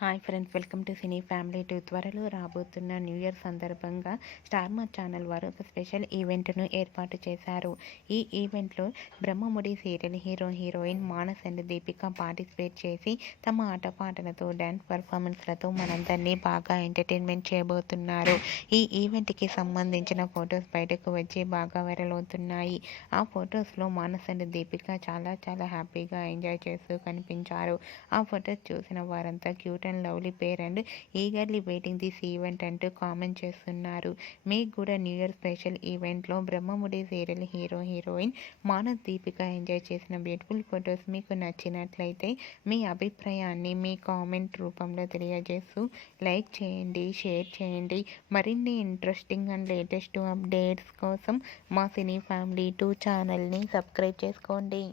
Hi friends, welcome to cine family 2. త్వరలో రాబోతున్న new year సందర్భంగా స్టార్ మా ఛానల్ వారు ఒక స్పెషల్ ఈవెంట్ను ఏర్పాటు చేశారు. ఈ ఈవెంట్లో Brahmamudi serial heroine Manas and Deepika participate చేసి తమ ఆటపాటలతో డ్యాన్స్ పర్ఫార్మెన్స్లతో మనందరినీ బాగా ఎంటర్టైన్మెంట్ చేయబోతున్నారు. ఈ ఈవెంట్కి సంబంధించిన ఫొటోస్ బయటకు వచ్చి బాగా వైరల్ అవుతున్నాయి. ఆ ఫొటోస్లో మానస్ అండ్ దీపిక చాలా హ్యాపీగా ఎంజాయ్ చేస్తూ కనిపించారు. ఆ ఫొటోస్ చూసిన వారంతా cute and lovely pair and eagerly waiting this event అంటూ కామెంట్ చేస్తున్నారు. మీకు కూడా న్యూ ఇయర్ స్పెషల్ ఈవెంట్లో Brahmamudi serial heroine Manas Deepika enjoy చేసిన బ్యూటిఫుల్ ఫొటోస్ మీకు నచ్చినట్లయితే మీ అభిప్రాయాన్ని మీ కామెంట్ రూపంలో తెలియజేస్తూ లైక్ చేయండి, షేర్ చేయండి. మరిన్ని ఇంట్రెస్టింగ్ అండ్ లేటెస్ట్ అప్డేట్స్ కోసం మా సినీ ఫ్యామిలీ 2 ఛానల్ని సబ్స్క్రైబ్ చేసుకోండి.